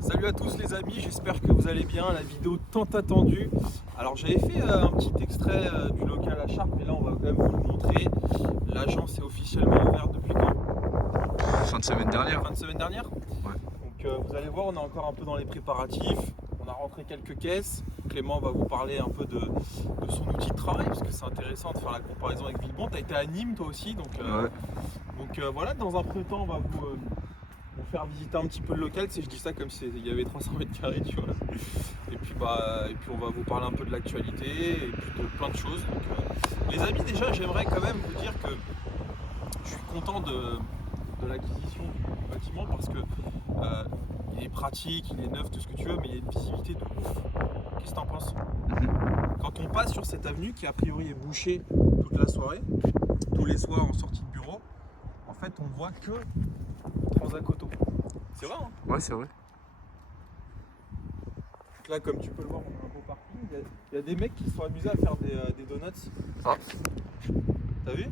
Salut à tous les amis, j'espère que vous allez bien, la vidéo tant attendue. Alors j'avais fait un petit extrait du local à Chartres, mais là on va quand même vous le montrer. L'agence est officiellement ouverte depuis quand? Fin de semaine dernière. Fin de semaine dernière. Ouais. Donc vous allez voir, on est encore un peu dans les préparatifs. On a rentré quelques caisses. Clément va vous parler un peu de son outil de travail, parce que c'est intéressant de faire la comparaison avec Villebon. Tu as été à Nîmes toi aussi, donc voilà, dans un premier temps on va vous faire visiter un petit peu le local. Je dis ça comme s'il y avait 300 mètres carrés, tu vois. Et puis on va vous parler un peu de l'actualité et puis de plein de choses. Donc, les amis, déjà j'aimerais quand même vous dire que je suis content de l'acquisition du bâtiment parce que il est pratique, il est neuf, tout ce que tu veux, mais il y a une visibilité de ouf. Qu'est-ce que t'en penses? Quand on passe sur cette avenue qui a priori est bouchée toute la soirée, tous les soirs en sortie de bureau, en fait on voit que Transat Coteau. C'est vrai, hein? Ouais, c'est vrai. Donc là, comme tu peux le voir, on a un beau parking. Il y a des mecs qui se sont amusés à faire des donuts. Ah. T'as vu?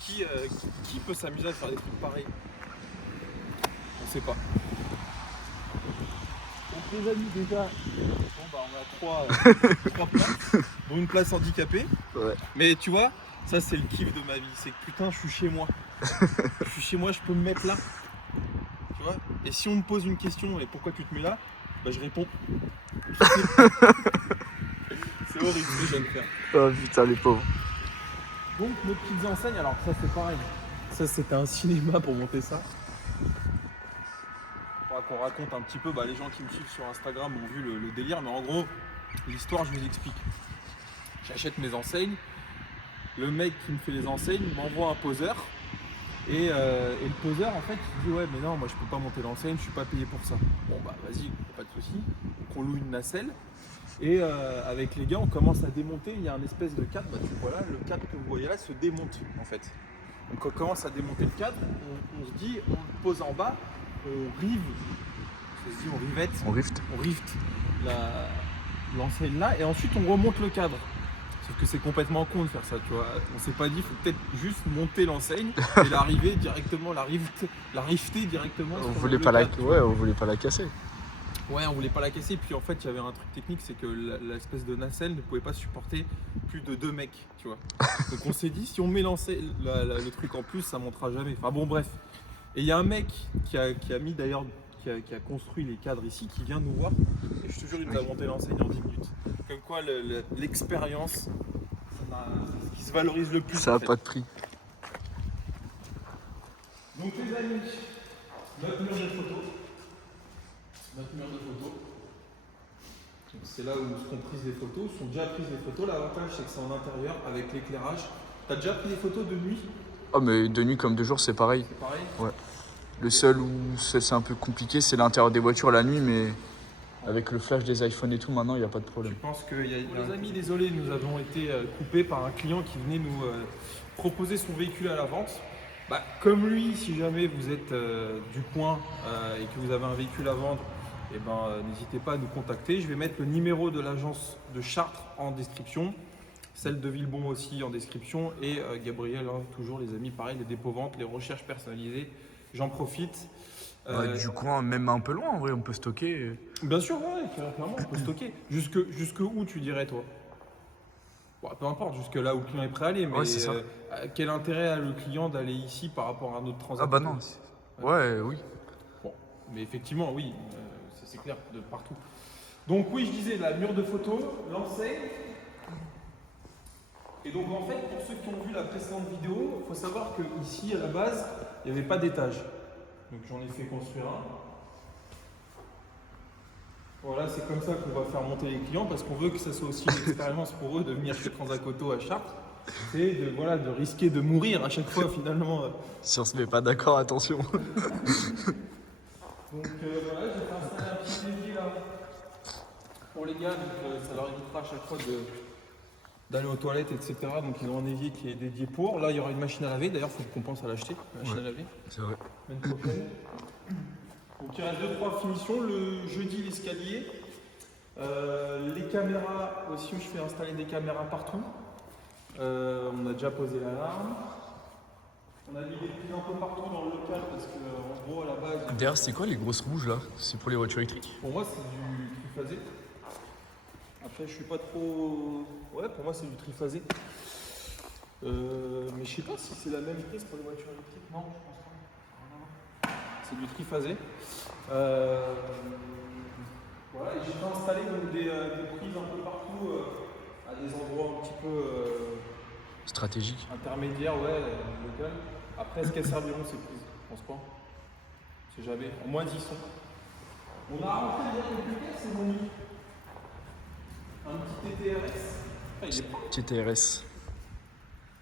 Qui peut s'amuser à faire des trucs pareils? On sait pas. Donc les amis, déjà, on a trois places, dont une place handicapée. Ouais. Mais tu vois, ça c'est le kiff de ma vie, c'est que putain, je suis chez moi. Je suis chez moi, je peux me mettre là. Tu vois? Et si on me pose une question, et pourquoi tu te mets là? Bah je réponds. C'est horrible ce que je viens de faire. Oh putain, les pauvres. Donc nos petites enseignes, alors ça c'est pareil. Ça c'était un cinéma pour monter ça. Faudra qu'on raconte un petit peu, les gens qui me suivent sur Instagram ont vu le délire, mais en gros, l'histoire je vous explique. J'achète mes enseignes, le mec qui me fait les enseignes m'envoie un poseur. Et le poseur en fait il dit ouais mais non moi je peux pas monter l'enseigne, je suis pas payé pour ça. Bon bah vas-y, pas de souci. Donc on loue une nacelle et avec les gars on commence à démonter, il y a un espèce de cadre, tu vois là, le cadre que vous voyez là se démonte en fait. Donc on commence à démonter le cadre, on se dit, on le pose en bas, on rive, on rivette, on rift l'enseigne là et ensuite on remonte le cadre. Sauf que c'est complètement con de faire ça, tu vois. On s'est pas dit, il faut peut-être juste monter l'enseigne et l'arriver directement, la rifter directement. On voulait pas la casser. Ouais, on voulait pas la casser. Puis en fait, il y avait un truc technique, c'est que l'espèce de nacelle ne pouvait pas supporter plus de 2 mecs, tu vois. Donc on s'est dit, si on met le truc en plus, ça montera jamais. Enfin bon, bref. Et il y a un mec qui a mis d'ailleurs, qui a construit les cadres ici, qui vient nous voir. Et je te jure, il nous a monté l'enseigne en 10 minutes. Comme quoi, l'expérience, c'est ce qui se valorise le plus. Ça n'a pas de prix. Donc les amis, notre mur de photos. C'est là où sont prises les photos, sont déjà prises les photos. L'avantage c'est que c'est en intérieur avec l'éclairage. T'as déjà pris des photos de nuit? Oh mais de nuit comme de jour c'est pareil. C'est pareil? Ouais. Le seul où c'est un peu compliqué c'est l'intérieur des voitures la nuit, mais avec le flash des iPhones et tout maintenant il n'y a pas de problème. Je pense que les amis, désolé, nous avons été coupés par un client qui venait nous proposer son véhicule à la vente. Comme lui, si jamais vous êtes du coin et que vous avez un véhicule à vendre, n'hésitez pas à nous contacter. Je vais mettre le numéro de l'agence de Chartres en description, celle de Villebon aussi en description, et Gabriel, toujours les amis, pareil, les dépôts-ventes, les recherches personnalisées. J'en profite. Du coin, même un peu loin en vrai, on peut stocker. Bien sûr, ouais, clairement, on peut stocker. Jusque où tu dirais, toi? Peu importe, jusque là où le client est prêt à aller, mais Ouais, c'est ça. quel intérêt a le client d'aller ici par rapport à un autre transact? Ah bah non. Ouais, oui. Bon, mais effectivement, oui, c'est clair, de partout. Donc oui, je disais, la mur de photos, l'enseigne. Et donc en fait, pour ceux qui ont vu la précédente vidéo, il faut savoir qu'ici, à la base, il n'y avait pas d'étage. Donc j'en ai fait construire un. Voilà, c'est comme ça qu'on va faire monter les clients parce qu'on veut que ça soit aussi une expérience pour eux de venir chez Transat Coteau à Chartres. C'est de risquer de mourir à chaque fois finalement. Si on se met pas d'accord, attention. Donc voilà, j'ai fait installer un petit évier là pour les gars, donc ça leur évitera à chaque fois d'aller aux toilettes, etc. Donc ils ont un évier qui est dédié pour. Là, il y aura une machine à laver, d'ailleurs, il faut qu'on pense à l'acheter, la machine à laver. C'est vrai. Semaine prochaine. Donc il reste 2-3 finitions. Le jeudi, l'escalier. Les caméras aussi, je fais installer des caméras partout. On a déjà posé l'alarme. On a mis des prises un peu partout dans le local parce que en gros à la base. D'ailleurs, c'est quoi les grosses rouges là? C'est pour les voitures électriques? Pour moi c'est du triphasé. Après je suis pas trop. Ouais pour moi c'est du triphasé. Mais je sais pas si c'est la même prise pour les voitures électriques. Non, je pense pas. C'est du triphasé. Voilà, et j'ai fait installer donc, des prises un peu partout à des endroits un petit peu Stratégique. intermédiaires, ouais, local. Après, est-ce qu'elles serviront ces prises? Je pense pas. Je sais jamais. Au moins 10 sont. On a rentré il y a quelques pièces, c'est bon. Un petit TTRS. Ah, il est pas TTRS.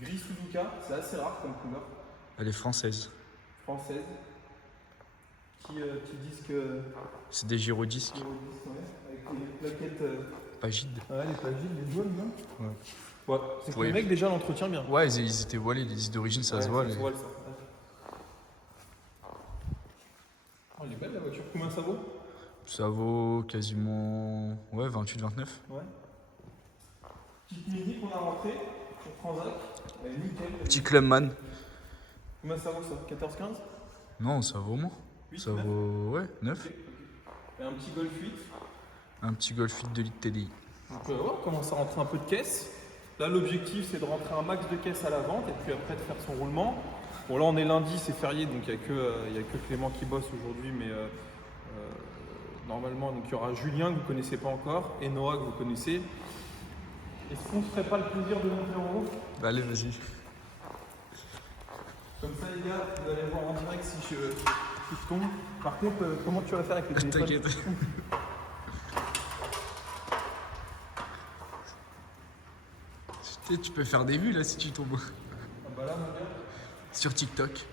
gris Suzuka, c'est assez rare comme couleur. Elle est française. Française. Petit disque. C'est des gyrodisques. Ouais, avec les plaquettes. Pagide. Ouais, les plagides, les jaunes, non? Ouais. Ouais, c'est que Ouais. le mec déjà l'entretient bien. Ouais, ils étaient voilés, les disques d'origine, ça Ouais, se voit. ça. Oh, elle est belle la voiture, combien ça vaut? Ça vaut quasiment 28-29. Ouais. Petite mini qu'on a rentrée sur Transac. Elle est nickel. Petit Clubman. Combien ça vaut ça? 14-15? Non, ça vaut moins. 8, Ça 9? vaut 9. Ok. Et un petit Golf 8. Un petit Golf 8 de litre TDI. Donc on commence à rentrer un peu de caisse. Là l'objectif c'est de rentrer un max de caisse à la vente et puis après de faire son roulement. Bon là on est lundi, c'est férié donc il n'y a que Clément qui bosse aujourd'hui mais normalement donc il y aura Julien que vous ne connaissez pas encore et Noah que vous connaissez. Est-ce qu'on ne se ferait pas le plaisir de monter en haut? Bah allez, vas-y. Comme ça les gars, vous allez voir en direct si je tombe. Par contre, comment tu vas faire avec le téléphone? T'inquiète. Tu peux faire des vues là si tu tombes. Ah bah là mon gars. Sur TikTok.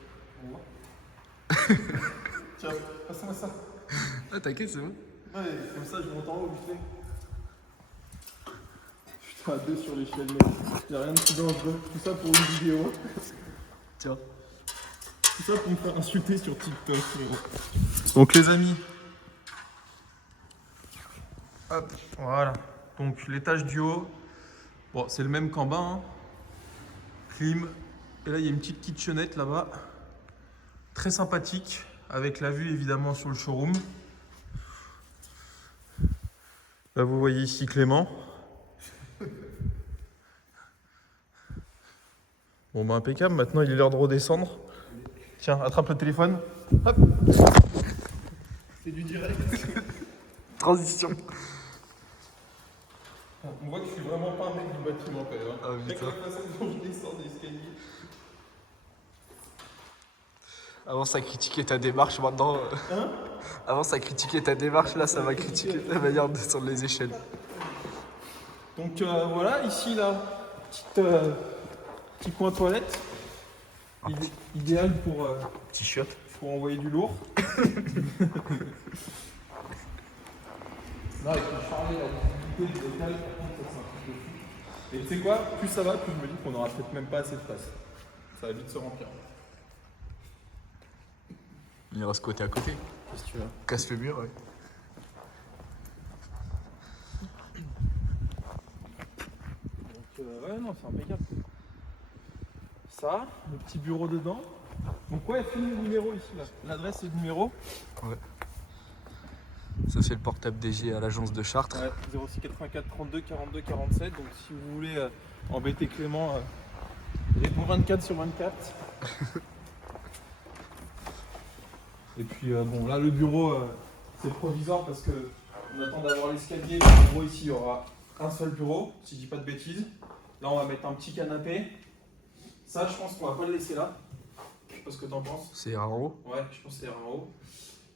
Tiens, passe-moi ça. Ah t'inquiète, c'est bon. Ouais, comme ça je monte en haut vite fait. Putain, à 2 sur l'échelle, mec. Y'a rien de plus dangereux. Tout ça pour une vidéo. Tiens. Tout ça pour me faire insulter sur TikTok. Donc les amis. Hop, voilà. Donc l'étage du haut. Bon, c'est le même qu'en bas. Hein. Clim. Et là, il y a une petite kitchenette là-bas. Très sympathique. Avec la vue évidemment sur le showroom. Là, vous voyez ici Clément. Bon, bah impeccable. Maintenant, il est l'heure de redescendre. Tiens, attrape le téléphone. Hop. C'est du direct. Transition. On voit que je suis vraiment pas un mec du bâtiment quand même. Hein. Ah, Avec putain. la façon dont je descends des escaliers. Avant ça critiquait ta démarche, maintenant. Hein? Avant ça critiquait ta démarche, là ça va critiquer ta manière de descendre les échelles. Donc voilà, ici là, petit coin toilette. Idéal pour Petit shot. envoyer du lourd. Là, avec le charlet, la visibilité du local, par contre, ça c'est un truc de fou. Et tu sais quoi, plus ça va, plus je me dis qu'on aura peut-être même pas assez de place. Ça va vite se remplir. Il ira ce côté à côté. Qu'est-ce que tu veux? Casse le mur, ouais. Donc ouais, non, c'est impeccable. Ça, le petit bureau dedans. Donc ouais, fini le numéro ici là. L'adresse et le numéro. Ouais. Ça c'est le portable DG à l'agence de Chartres. Ouais, 06 84 32 42 47. Donc si vous voulez embêter Clément, j'ai pour 24 sur 24. Et puis bon là le bureau c'est provisoire parce que on attend d'avoir l'escalier. En gros ici il y aura un seul bureau, si je dis pas de bêtises. Là on va mettre un petit canapé. Ça je pense qu'on va pas le laisser là. Je sais pas ce que t'en penses. C'est Raro. Ouais, je pense que c'est en haut.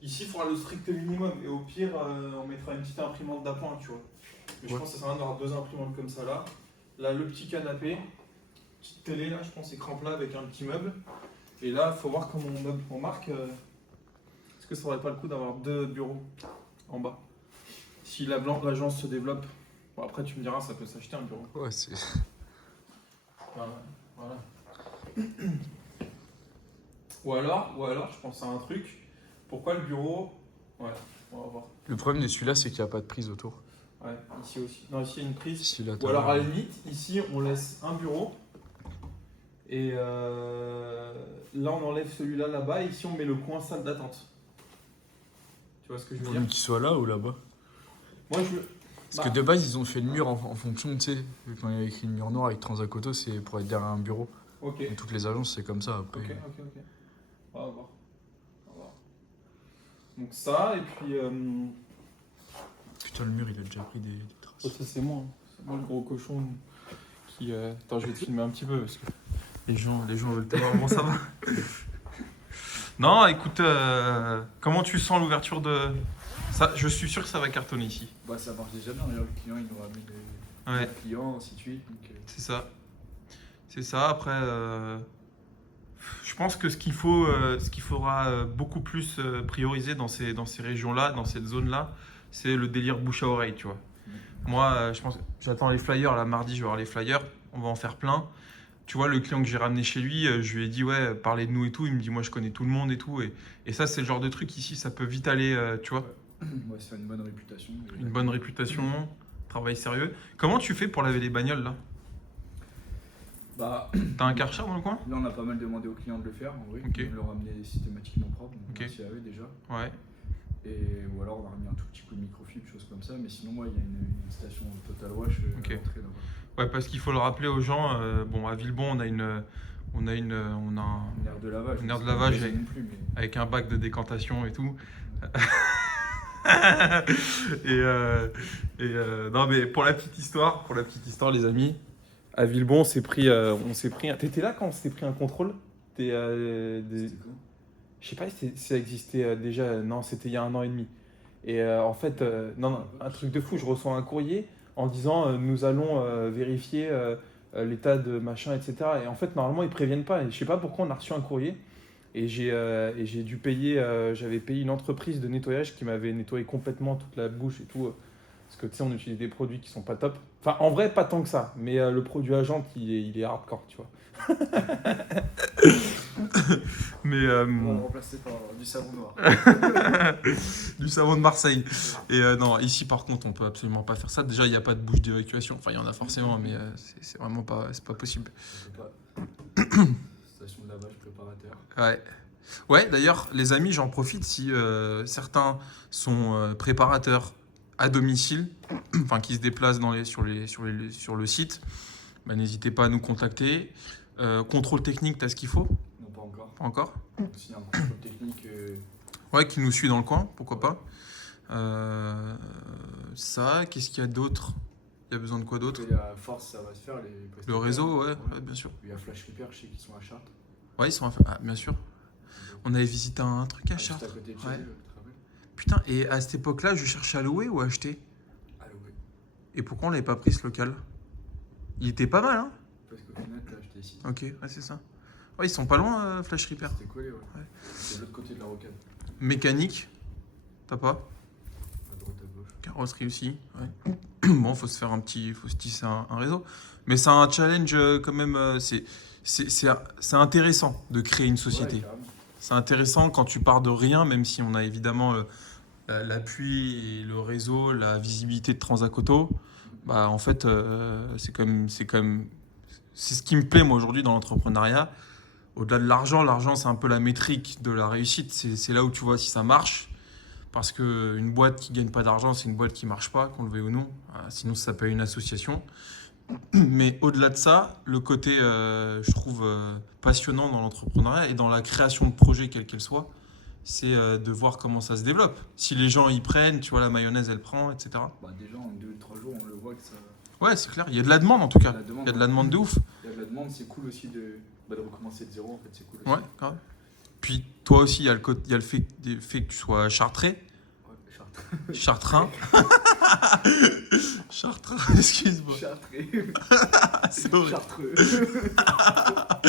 Ici, il faudra le strict minimum. Et au pire, on mettra une petite imprimante d'appoint, tu vois. Mais je pense que ça sert à rien d'avoir 2 imprimantes comme ça là. Là, le petit canapé. Petite télé, là, je pense, écran plat avec un petit meuble. Et là, il faut voir comment on marque. Est-ce que ça aurait pas le coup d'avoir 2 bureaux en bas? Si l'agence se développe. Bon, après, tu me diras, ça peut s'acheter un bureau. Ouais, c'est. Voilà. Ou alors, je pense à un truc. Pourquoi le bureau? Ouais, on va voir. Le problème de celui-là, c'est qu'il n'y a pas de prise autour. Ouais, ici aussi. Non, ici il y a une prise. Ici, là, Ou alors à la limite, ici on laisse un bureau Et là, on enlève celui-là là-bas. Et ici, on met le coin salle d'attente. Tu vois ce que je veux Vaut dire? mieux qu'il soit là ou là-bas. Moi, je... Parce que de base, ils ont fait le mur en fonction, tu sais, quand il y a écrit le mur noir avec Transacoto, c'est pour être derrière un bureau. Ok. Et toutes les agences, c'est comme ça après. Ok. On va voir. Donc ça, et puis... Putain, le mur, il a déjà pris des traces. Oh, ça, c'est moi. C'est moi le gros cochon qui... Attends, je vais te filmer un petit peu parce que les gens veulent tellement... Bon, ça va. Non, écoute, comment tu sens l'ouverture de... Ça, je suis sûr que ça va cartonner ici. Bah, ça marche déjà bien, le client, il nous ramène des clients, ainsi de suite. Donc, C'est ça. C'est ça. Après, je pense que ce qu'il faudra beaucoup plus prioriser dans ces régions-là, dans cette zone-là, c'est le délire bouche à oreille, tu vois. Moi, je pense, j'attends les flyers. Là, mardi, je vais avoir les flyers. On va en faire plein. Tu vois, le client que j'ai ramené chez lui, je lui ai dit, ouais, parlez de nous et tout. Il me dit, moi, je connais tout le monde et tout. Et ça, c'est le genre de truc ici, ça peut vite aller, tu vois. ouais, ça a une bonne réputation. Une bonne réputation, travail sérieux. Comment tu fais pour laver les bagnoles, là? Bah, T'as un Karcher dans le coin? là, on a pas mal demandé aux clients de le faire, en vrai. Ok. De le ramener systématiquement propre. Donc, Ok. merci à eux déjà. Ouais. Et ou alors, on a remis un tout petit coup de microfibre, choses comme ça. Mais sinon, ouais, il y a une station Total Wash à Ok. l'entrée là-bas. Ouais, parce qu'il faut le rappeler aux gens. Bon, à Villebon, on a Une aire de lavage. Une aire de c'est pas lavage maison avec- non plus, mais... avec un bac de décantation et tout. Non, mais pour la petite histoire, les amis, à Villebon, on s'est pris T'étais là quand on s'était pris un contrôle? C'était quoi? Je sais pas si ça existait déjà. Non, c'était il y a 1 an et demi. Et en fait, non, un truc de fou. Je reçois un courrier en disant nous allons vérifier l'état de machin, etc. Et en fait, normalement, ils préviennent pas. Et je sais pas pourquoi on a reçu un courrier. Et j'ai dû payer. J'avais payé une entreprise de nettoyage qui m'avait nettoyé complètement toute la bouche et tout. Parce que tu sais, on utilise des produits qui sont pas top. Enfin, en vrai, pas tant que ça. Mais le produit agent, il est hardcore, tu vois. Mais. On va remplacer par du savon noir. Du savon de Marseille. Et non, ici par contre, on peut absolument pas faire ça. Déjà, il n'y a pas de bouche d'évacuation. Enfin, il y en a forcément, mais c'est vraiment pas, c'est pas possible. Station de lavage préparateur. Ouais. Ouais, d'ailleurs, les amis, j'en profite si certains sont préparateurs à domicile, enfin qui se déplacent sur le site, bah, n'hésitez pas à nous contacter. Contrôle technique, t'as ce qu'il faut? Non, pas encore. Pas encore? S'il y a un contrôle technique. Ouais, qui nous suit dans le coin, pourquoi pas. Ça, qu'est-ce qu'il y a d'autre? Il y a besoin de quoi d'autre? La force, ça va se faire. Le réseau, ouais, bien sûr. Il y a Flash Repair, je sais qu'ils sont à Chartres. Ouais, ils sont bien sûr. On avait visité un truc à Chartres. Juste à côté de chez Ouais. eux, le travail. Putain, et à cette époque-là, je cherchais à louer ou à acheter. Ah ouais. Et pourquoi on l'avait pas pris ce local? Il était pas mal, hein? Parce qu'au final, t'as acheté ici. Ok, ouais, c'est ça. Ouais, ils sont pas loin, Flash Repair. C'était collé, ouais. Ouais. C'est de l'autre côté de la rocade. Mécanique, t'as pas? À droite, à gauche. Carrosserie aussi, ouais. Bon, faut se tisser un réseau. Mais c'est un challenge quand même, c'est intéressant de créer une société. Ouais, carrément. C'est intéressant quand tu pars de rien, même si on a évidemment l'appui et le réseau, la visibilité de Transacoto. Bah, en fait, c'est ce qui me plaît moi aujourd'hui dans l'entrepreneuriat. Au-delà de l'argent, c'est un peu la métrique de la réussite. C'est là où tu vois si ça marche. Parce qu'une boîte qui gagne pas d'argent, c'est une boîte qui marche pas, qu'on le veuille ou non. Sinon, ça s'appelle une association. Mais au-delà de ça, le côté, je trouve, passionnant dans l'entrepreneuriat et dans la création de projets, quelle qu'elle soit, c'est de voir comment ça se développe. Si les gens y prennent, tu vois, la mayonnaise, elle prend, etc. Bah, déjà, en 2-3 jours, on le voit que ça. Ouais, c'est clair. Il y a de la demande, en tout cas. La demande, Il y a de la demande de ouf. Il y a de la demande, c'est cool aussi de recommencer de zéro, en fait, c'est cool aussi. Ouais, grave. Puis, toi aussi, il y a le fait que tu sois chartrais. Ouais, Chartres. Chartrain. Chartrain, excuse-moi. Chartré. C'est horrible. Chartreux. Ah,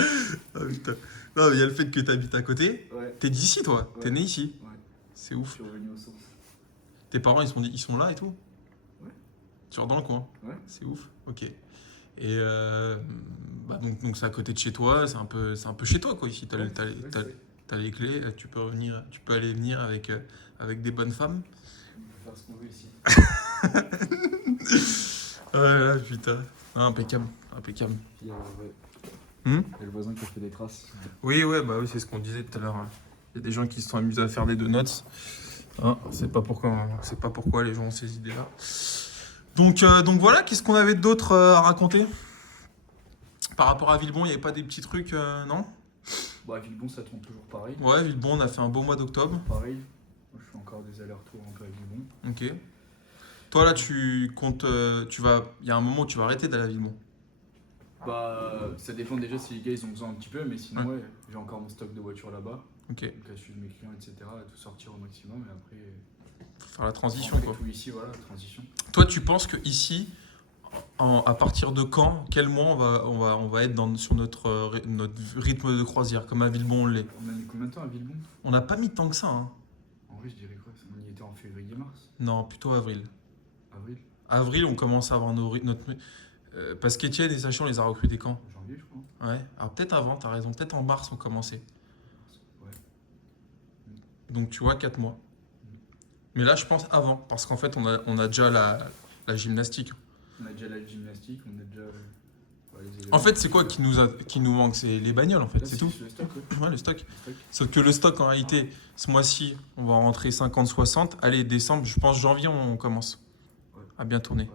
putain. Non, mais il y a le fait que tu habites à côté. Ouais. T'es d'ici, toi. Ouais. T'es né ici. Ouais. C'est Je ouf. suis revenu au sens. Tes parents, ils sont là et tout? Ouais. Genre dans le coin? Ouais. C'est ouf. Ok. Et bah donc c'est à côté de chez toi. C'est un peu chez toi, quoi, ici. T'as les clés. Tu peux aller et venir avec des bonnes femmes. On peut faire ce qu'on veut ici. Ouais, putain. Ah, impeccable. Impeccable. Puis, ouais. Il y a le voisin qui a fait des traces. Oui, ouais, bah oui, c'est ce qu'on disait tout à l'heure. Il y a des gens qui se sont amusés à faire des donuts. Hein, c'est pas pourquoi les gens ont ces idées-là. Donc voilà, qu'est-ce qu'on avait d'autre à raconter? Par rapport à Villebon, il n'y avait pas des petits trucs, non? Bah, Villebon, ça tourne toujours pareil. Ouais, Villebon, on a fait un beau mois d'octobre. Pareil. Moi, je fais encore des allers-retours un peu à Villebon. Ok. Toi, là, tu comptes. Il y a un moment où tu vas arrêter d'aller à Villebon. Bah, ça dépend déjà si les gars ils ont besoin un petit peu, mais sinon, ouais, j'ai encore mon stock de voitures là-bas. Ok. Donc, à suivre mes clients, etc. À tout sortir au maximum. Et après. Faut faire la transition, quoi. Tout ici, voilà, la transition. Toi, tu penses que ici, à partir de quand, quel mois on va être sur notre rythme de croisière, comme à Villebon on l'est? On a mis combien de temps à Villebon? On n'a pas mis tant que ça, hein. En vrai, je dirais quoi? On y était en février-mars? Non, plutôt avril. Avril? Avril, on commence à avoir notre. Parce qu'Étienne et Sacha, on les a recrutés quand? Janvier, je crois. Ouais, alors peut-être avant, t'as raison, peut-être en mars on commençait. Ouais. Donc tu vois, 4 mois. Mais là, je pense avant, parce qu'en fait, on a déjà la gymnastique. On a déjà la gymnastique, on a déjà. Les éléments. En fait, c'est quoi qui nous manque? C'est les bagnoles, en fait, Là, c'est tout. Le stock, ouais. Ouais, le stock. Le stock. Sauf que le stock, en réalité, ce mois-ci, on va en rentrer 50-60. Allez, décembre, je pense janvier, on commence Ouais. à bien tourner. Ouais.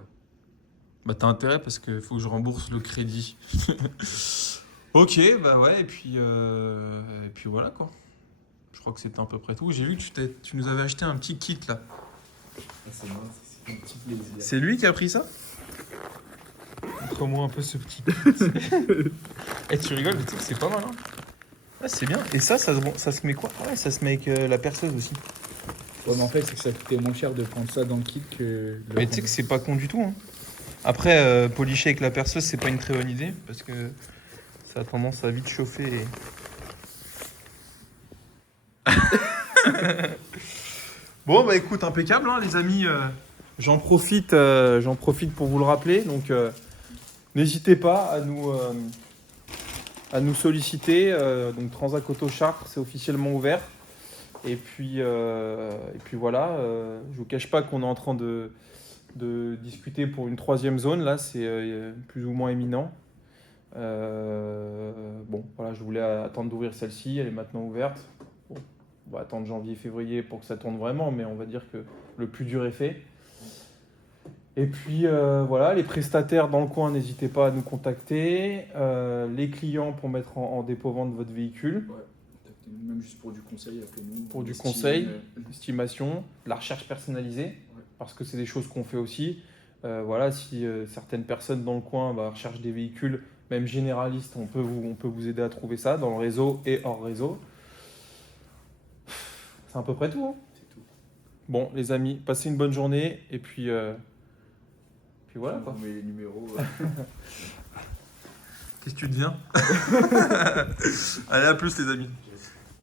Bah, t'as intérêt parce qu'il faut que je rembourse le crédit. Ok, bah ouais, et puis voilà, quoi. Je crois que c'était à peu près tout. J'ai vu que tu nous avais acheté un petit kit, là. Ah, c'est moi, c'est un petit plaisir. C'est lui qui a pris ça? Montre-moi un peu ce petit kit. Eh, tu rigoles, mais tu sais que c'est pas mal, hein? Ah, c'est bien. Et ça se met quoi? Ah ouais, ça se met avec la perceuse aussi. Ouais, mais en fait, c'est que ça coûtait moins cher de prendre ça dans le kit que. Mais tu sais que c'est pas con du tout, hein. Après, policher avec la perceuse, c'est pas une très bonne idée parce que ça a tendance à vite chauffer. Bon, bah écoute, impeccable, hein, les amis. J'en profite pour vous le rappeler. Donc, n'hésitez pas à nous solliciter. Donc, Transac Auto Chartres, c'est officiellement ouvert. Et puis voilà. Je vous cache pas qu'on est en train de discuter pour une 3e zone. Là, c'est plus ou moins imminent. Bon, voilà, je voulais attendre d'ouvrir celle-ci. Elle est maintenant ouverte. Bon, on va attendre janvier-février pour que ça tourne vraiment, mais on va dire que le plus dur est fait. Et puis voilà, les prestataires dans le coin, n'hésitez pas à nous contacter. Les clients pour mettre en dépôt-vente votre véhicule. Ouais. Même juste pour du conseil, appelez-nous. Pour du conseil, estimation, la recherche personnalisée, parce que c'est des choses qu'on fait aussi. Voilà, si certaines personnes dans le coin recherchent des véhicules, même généralistes, on peut vous aider à trouver ça dans le réseau et hors réseau. C'est à peu près tout, hein. C'est tout. Bon, les amis, passez une bonne journée et puis voilà, quoi. On met les numéros. Qu'est-ce que tu deviens? Allez, à plus, les amis.